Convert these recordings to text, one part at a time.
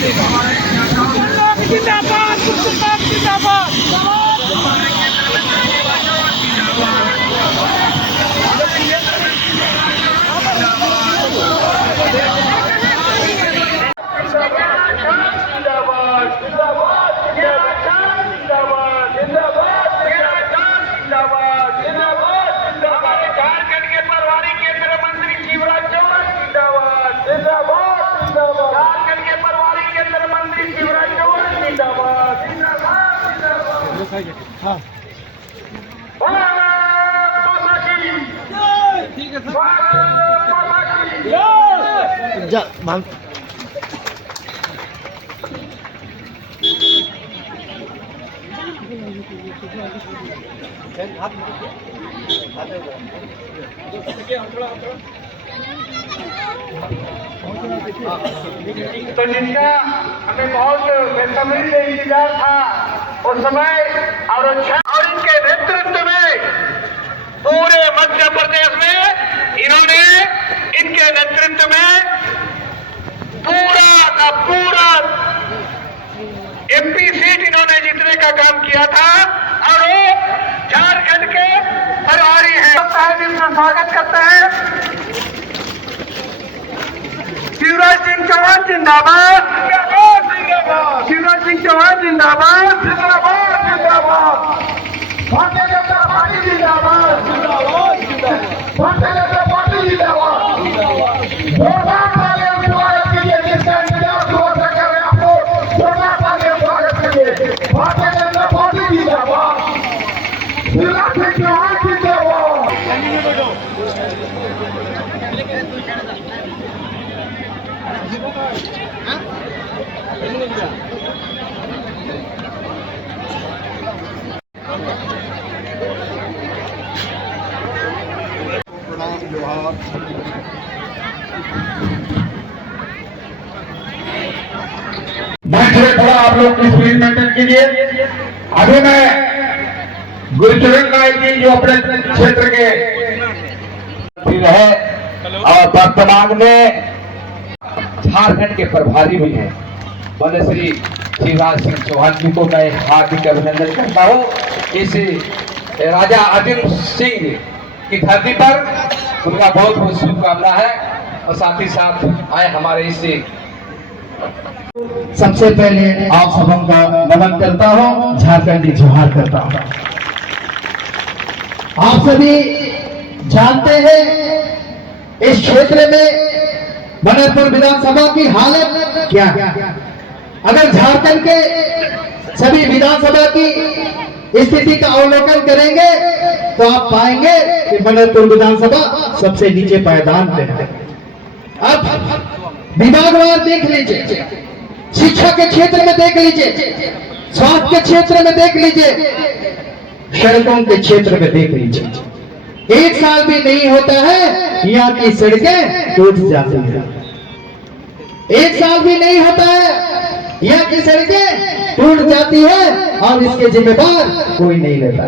जिंदाबाद जिंदाबाद। हाँ ठीक है सर। तो जिनका हमें बहुत बेसब्री से इंतजार था उस समय और इनके नेतृत्व में पूरे मध्य प्रदेश में इन्होंने इनके नेतृत्व में पूरा का पूरा एमपी सीट इन्होंने जीतने का काम किया था और वो झारखंड के प्रभारी हैं। जिनका स्वागत करते हैं शिवराज सिंह चौहान जिंदाबाद, शिवराज सिंह चौहान जिंदाबाद, भारतीय जनता पार्टी जिंदाबाद, भारतीय जनता पार्टी जिंदाबाद। जोरदार तालियों से स्वागत कीजिए जिसका इंतजार सुबह से कर रहे हैं आपको, जोरदार तालियों से स्वागत कीजिए। भारतीय जनता पार्टी जिंदाबाद, शिवराज सिंह चौहान जिंदाबाद। बैठे थोड़ा आप लोग की स्पीड मेंटेन कीजिए। अभी मैं गुरुचरण नायक जी जो अपने क्षेत्र के रहे और वर्तमान में झारखंड के प्रभारी भी हैं, बोले श्री शिवराज सिंह चौहान जी को मैं हार्दिक अभिनंदन करता हूँ। इस राजा अजीम सिंह की धरती पर उनका बहुत बहुत शुभकामना है और साथ ही साथ आए हमारे इस। सबसे पहले आप सबों का नमन करता हूँ, झारखंडी जोहार करता हूँ। आप सभी जानते हैं इस क्षेत्र में बनरपुर विधानसभा की हालत क्या है। अगर झारखंड के सभी विधानसभा की स्थिति का अवलोकन करेंगे तो आप पाएंगे कि बनरपुर विधानसभा सबसे नीचे पायदान पे है। अब विभागवार देख लीजिए, शिक्षा के क्षेत्र में देख लीजिए, स्वास्थ्य के क्षेत्र में देख लीजिए, सड़कों के क्षेत्र में देख लीजिए। एक साल भी नहीं होता है यहाँ की सड़कें टूट जाती हैं। एक साल भी नहीं होता है यहाँ की सड़कें टूट जाती है और इसके जिम्मेदार कोई नहीं लेता।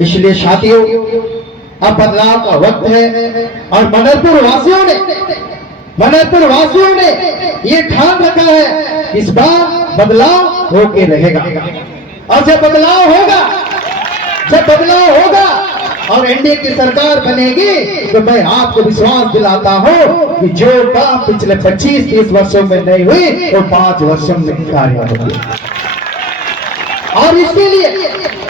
इसलिए साथियों अब बदलाव का वक्त है और बनरपुर वासियों ने ये ठान रखा है इस बार बदलाव होके रहेगा। और जब बदलाव होगा और एनडीए की सरकार बनेगी तो मैं आपको विश्वास दिलाता हूं कि जो काम पिछले 25-30 वर्षों में नहीं हुई वो 5 वर्षों में कार्य होगी। और इसके लिए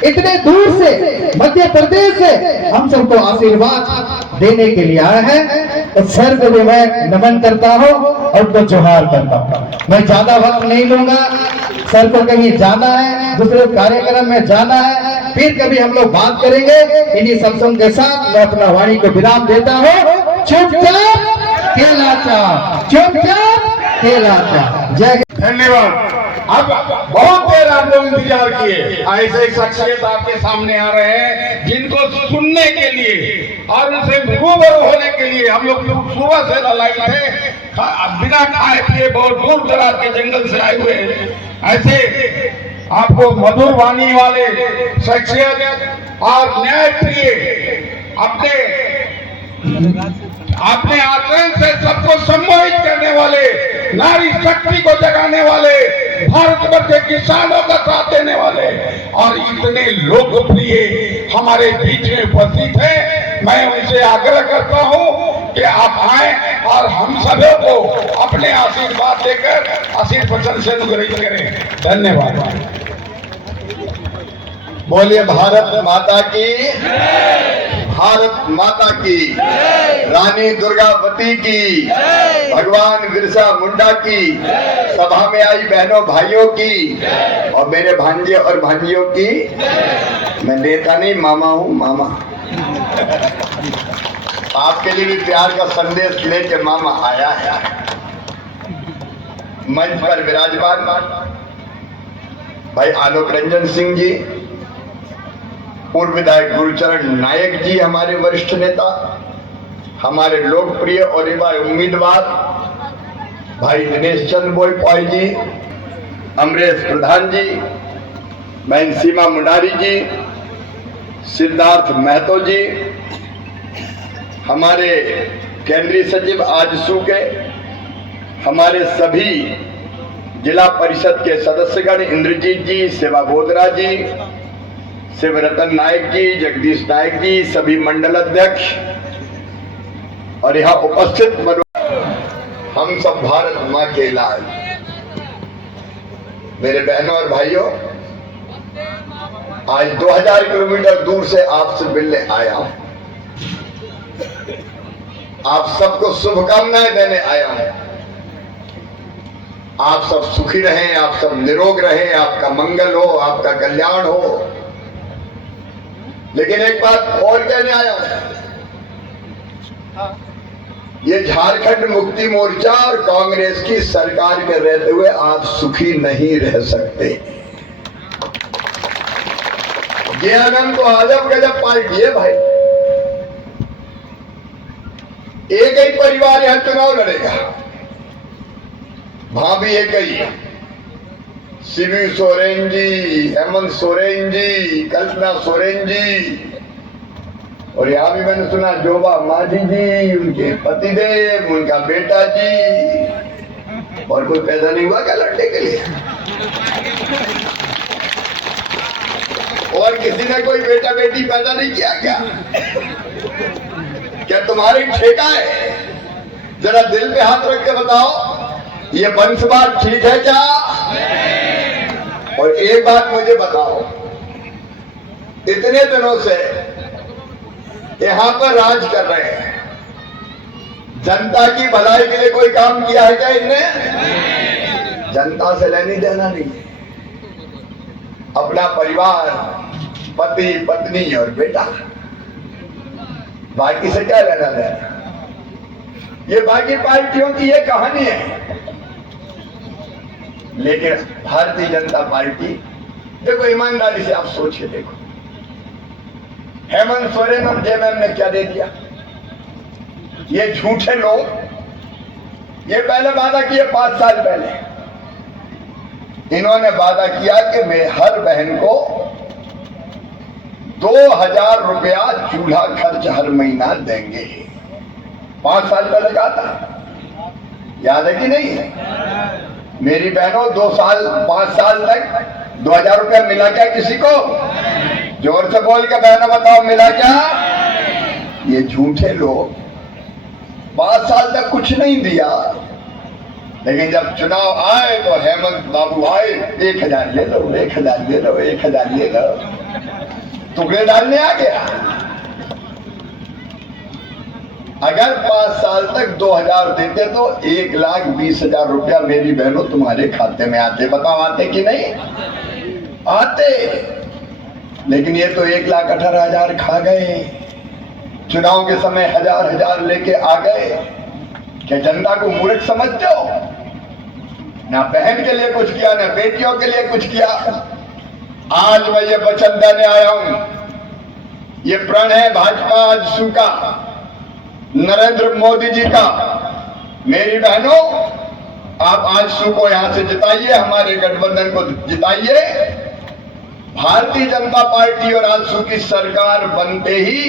इतने दूर से मध्य प्रदेश से हम सबको आशीर्वाद देने के लिए आए हैं। तो सर को भी मैं नमन करता हूँ और तो जोहार करता हूँ। मैं ज्यादा वक्त नहीं लूंगा, सर को कहीं जाना है, दूसरे कार्यक्रम में जाना है, फिर कभी हम लोग बात करेंगे। इन्हीं शब्दों के साथ मैं अपना वाणी को विराम देता हूँ। चुपचाप खेलाचा। जय हिंद। धन्यवाद। अब बहुत देर आप लोग इंतजार किए, ऐसे शख्सियत आपके सामने आ रहे हैं जिनको सुनने के लिए और उनसे रूबरू होने के लिए हम लोग सुबह से लाइव थे, बिना खाए पिए बहुत दूर दराज के जंगल से आए हुए। ऐसे आपको मधुर वाणी वाले शख्सियत और न्याय प्रिय अपने आचरण से सबको सम्मोहित करने वाले नारी शक्ति को जगाने वाले, भारत के किसानों का साथ देने वाले और इतने लोकप्रिय हमारे बीच में उपस्थित हैं। मैं उनसे आग्रह करता हूं कि आप आए और हम सभी को अपने आशीर्वाद देकर आशीर्वचन से अनुग्रहित करें। धन्यवाद। बोलिए भारत माता की, भारत माता की, रानी दुर्गावती की, भगवान बिरसा मुंडा की, सभा में आई बहनों भाइयों की और मेरे भांजे और भांजियों की। मैं नेता नहीं, मामा हूँ, मामा। आपके लिए भी प्यार का संदेश लेके मामा आया है। मंच पर विराजमान भाई आलोक रंजन सिंह जी, पूर्व विधायक गुरुचरण नायक जी, हमारे वरिष्ठ नेता, हमारे लोकप्रिय और युवा उम्मीदवार भाई दिनेश चंद्र बोईपाई जी, अमरेश प्रधान जी, बहन सीमा मुंडारी जी, सिद्धार्थ महतो जी, हमारे केंद्रीय सचिव आजसू के, हमारे सभी जिला परिषद के सदस्यगण इंद्रजीत जी, सेवा बोधरा जी, शिवरतन नायक जी, जगदीश नायक जी, सभी मंडल अध्यक्ष और यहाँ उपस्थित हम सब भारत माँ के लाल। मेरे बहनों और भाइयों, आज 2000 किलोमीटर दूर से आपसे मिलने आया हूं। आप सबको शुभकामनाएं देने आया हूं। आप सब सुखी रहें, आप सब निरोग रहें, आपका मंगल हो, आपका कल्याण हो। लेकिन एक बात और कहने आया हूं, ये झारखंड मुक्ति मोर्चा और कांग्रेस की सरकार में रहते हुए आप सुखी नहीं रह सकते। ये आनंद तो आजम गजब पार्टी है भाई। एक ही परिवार यहां चुनाव लड़ेगा, भाभी एक ही, शिव सोरेन जी, हेमंत सोरेन जी, कल्पना सोरेन जी, और यहां भी मैंने सुना जोबा माझी जी, उनके पतिदेव, उनका बेटा जी, और कोई पैदा नहीं हुआ क्या लड़ने के लिए? और किसी ने कोई बेटा बेटी पैदा नहीं किया क्या? क्या तुम्हारी ठेका है? जरा दिल पे हाथ रख के बताओ, ये वंशवाद ठीक है क्या? और एक बात मुझे बताओ, इतने दिनों से यहां पर राज कर रहे हैं, जनता की भलाई के लिए कोई काम किया है क्या इनने? जनता से लेनी देना नहीं, अपना परिवार, पति पत्नी और बेटा, बाकी से क्या लेना देना? ये बाकी पार्टियों की ये कहानी है। लेकिन भारतीय जनता पार्टी, देखो ईमानदारी से आप सोच के देखो, हेमंत सोरेन और जेएमएम ने क्या दे दिया? ये झूठे लोग, ये पहले वादा किए 5 साल पहले, इन्होंने वादा किया कि मैं हर बहन को 2000 रुपया चूल्हा खर्च हर महीना देंगे। 5 साल पहले कहा था, याद है कि नहीं? मेरी बहनों 5 साल तक 2000 रुपया मिला क्या किसी को? जोर से बोल के बहनों बताओ, मिला क्या? ये झूठे लोग 5 साल तक कुछ नहीं दिया, लेकिन जब चुनाव आए तो हेमंत बाबू आए, 1000 ले लो, 1000 ले लो, 1000 ले लो, टुकड़े डालने आ गया। अगर 5 साल तक 2000 देते तो 1,20,000 रुपया मेरी बहनों तुम्हारे खाते में आते। बताओ आते कि नहीं आते? लेकिन ये तो 1,18,000 खा गए। चुनाव के समय 1000 लेके आ गए। क्या जनता को मूर्ख समझते हो? ना बहन के लिए कुछ किया, ना बेटियों के लिए कुछ किया। आज मैं ये वचन देने आया हूं, ये प्रण है भाजपा आजसू का, नरेंद्र मोदी जी का। मेरी बहनों, आप आजसू को यहां से जिताइए, हमारे गठबंधन को जिताइए। भारतीय जनता पार्टी और आजसू की सरकार बनते ही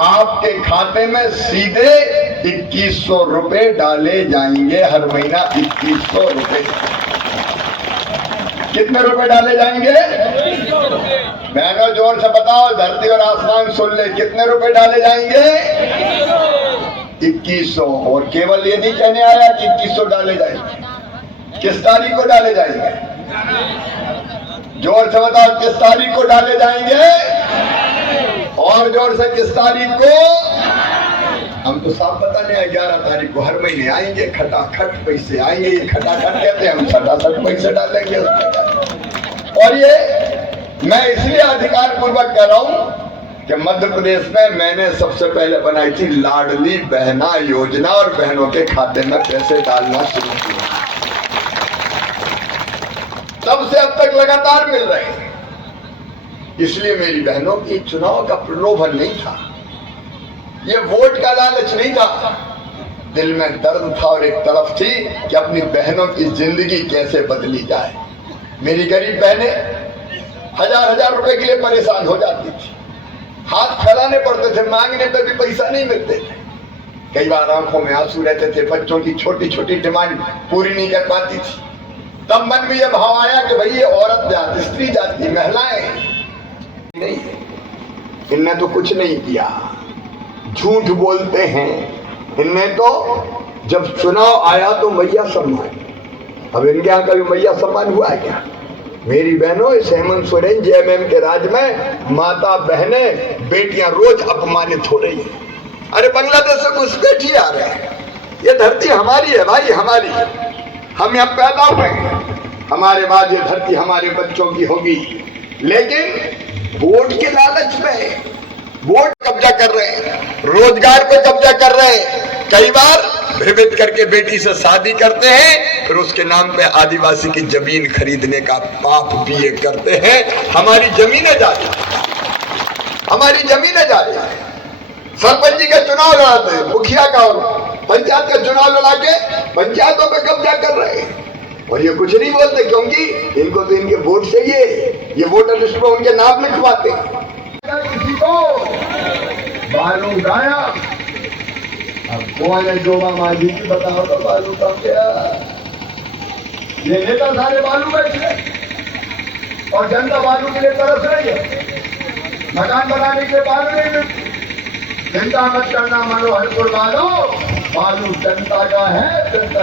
आपके खाते में सीधे 2100 रुपए डाले जाएंगे हर महीना। 2100 रुपए। कितने रुपए डाले जाएंगे? बहनों जोर से बताओ, धरती और आसमान सुन ले, कितने रुपए डाले जाएंगे? 2100। और केवल ये नहीं कहने आया कि 2100 डाले जाएंगे। किस तारीख को डाले जाएंगे? जोर से बताओ, किस तारीख को डाले जाएंगे? और जोर से, किस तारीख को? हम तो साफ बताने हैं 11 तारीख को हर महीने आएंगे, खटाखट पैसे आएंगे। ये खटाखट कहते हैं, हम खटाखट पैसे डालेंगे उसमें। और ये मैं इसलिए अधिकार पूर्वक कह रहा हूं कि मध्य प्रदेश में मैंने सबसे पहले बनाई थी लाडली बहना योजना और बहनों के खाते में पैसे डालना शुरू किया। तब से अब तक लगातार मिल रहे हैं। इसलिए मेरी बहनों की चुनाव का प्रलोभन नहीं था, ये वोट का लालच नहीं था, दिल में दर्द था और एक तरफ थी कि अपनी बहनों की जिंदगी कैसे बदली जाए। मेरी गरीब बहनें हजार रुपए के लिए परेशान हो जाती थी, हाथ फैलाने पड़ते थे, मांगने पे भी पैसा नहीं मिलते थे। कई बार आंखों में आंसू रहते थे, बच्चों की छोटी छोटी डिमांड पूरी नहीं कर पाती थी। तब मन में यह भाव आया कि भाई ये औरत जाति, स्त्री जाति, महिलाएं नहीं, इनने तो कुछ नहीं किया, झूठ बोलते हैं। इनमें तो जब चुनाव आया तो मैया सम्मान, अब इनके यहाँ कभी मैया सम्मान हुआ है क्या? मेरी बहनों, इस हेमंत सोरेन जेएमएम के राज में माता बहनें बेटियां रोज अपमानित हो रही हैं। अरे बांग्लादेश से घुसपैठी आ रहे हैं। ये धरती हमारी है भाई, हमारी। हम यहाँ पैदा हुए हैं, हमारे बाद ये धरती हमारे बच्चों की होगी। लेकिन वोट के लालच में वोट कब्जा कर रहे हैं, रोजगार पे कब्जा कर रहे हैं। कई बार भ्रमित करके बेटी से शादी करते हैं, फिर उसके नाम पे आदिवासी की जमीन खरीदने का पाप भी ये करते हैं। हमारी जमीनें जा रही, हमारी जमीनें जा रही। सरपंच जी का चुनाव लड़ाते हैं, मुखिया का और पंचायत का चुनाव लड़ा के पंचायतों पे कब्जा कर रहे हैं। और ये कुछ नहीं बोलते, क्योंकि इनको तो इनके वोट चाहिए। ये वोटर लिस्ट में उनके नाम लिखवाते। किसी को बालू गाया, अब कौन है जोबा मांझी की बताओ तो बालू कम गया। ये नेता सारे बालू बैठे और जनता बालू के लिए तरस रही है। मकान बनाने के लिए बालू नहीं मिलती। चिंता मत करना मनोहर बालू, बालू जनता का है, जनता